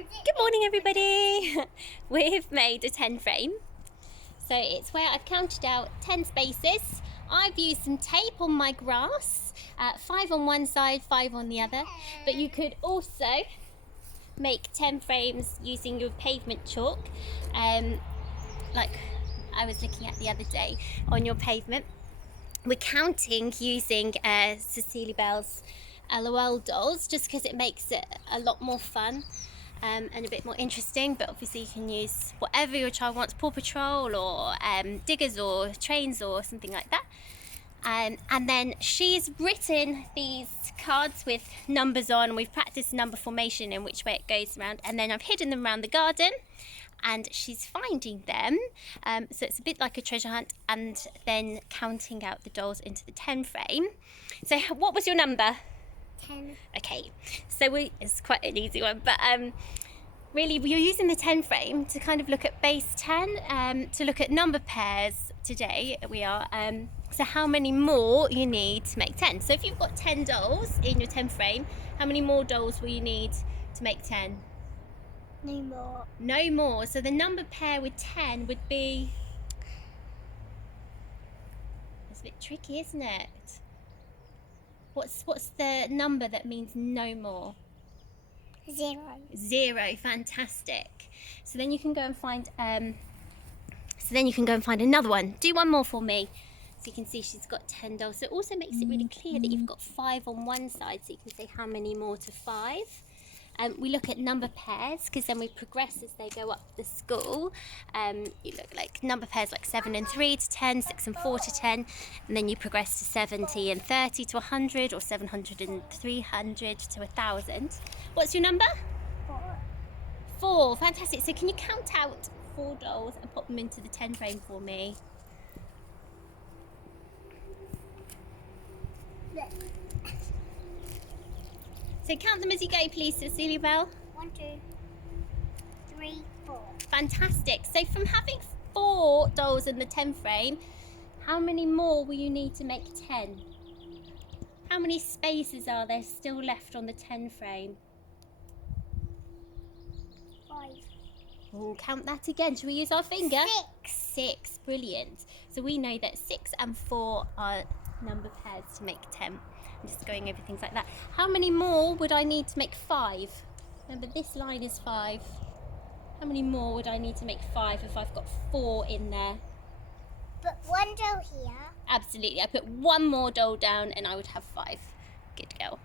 Good morning, everybody. We've made a 10 frame. So it's where I've counted out 10 spaces. I've used some tape on my grass, 5 on one side, 5 on the other. But you could also make 10 frames using your pavement chalk, like I was looking at the other day on your pavement. We're counting using Cecilia Bell's LOL dolls just because it makes it a lot more fun and a bit more interesting, but obviously you can use whatever your child wants, Paw Patrol or diggers or trains or something like that. And then she's written these cards with numbers on. We've practiced number formation in which way it goes around, and then I've hidden them around the garden and she's finding them, so it's a bit like a treasure hunt, and then counting out the dolls into the 10 frame. So what was your number? 10. Okay, so it's quite an easy one, but really we're using the 10 frame to kind of look at base 10, to look at number pairs today. We are so how many more you need to make 10. So if you've got 10 dolls in your 10 frame, how many more dolls will you need to make 10? No more. No more. So the number pair with 10 would be... It's a bit tricky, isn't it? What's the number that means no more? 0. 0. Fantastic. So then you can go and find another one. Do one more for me. So you can see she's got 10 dolls. So it also makes it really clear that you've got 5 on one side, so you can say how many more to 5. We look at number pairs because then we progress as they go up the school. You look like number pairs like 7 and 3 to 10, 6 and 4 to 10, and then you progress to 70 and 30 to 100, or 700 and 300 to 1,000. What's your number? 4. 4. Fantastic. So can you count out 4 dolls and pop them into the 10 frame for me? So count them as you go, please, Cecilia Bell. 1, 2, 3, 4. Fantastic. So from having 4 dolls in the 10 frame, how many more will you need to make 10? How many spaces are there still left on the 10 frame? 5. Oh, count that again. Shall we use our finger? 6. 6. Brilliant. So we know that 6 and 4 are number pairs to make 10. I'm just going over things like that. How many more would I need to make 5? Remember, this line is 5. How many more would I need to make 5 if I've got 4 in there? Put 1 doll here. Absolutely. I put 1 more doll down and I would have 5. Good girl.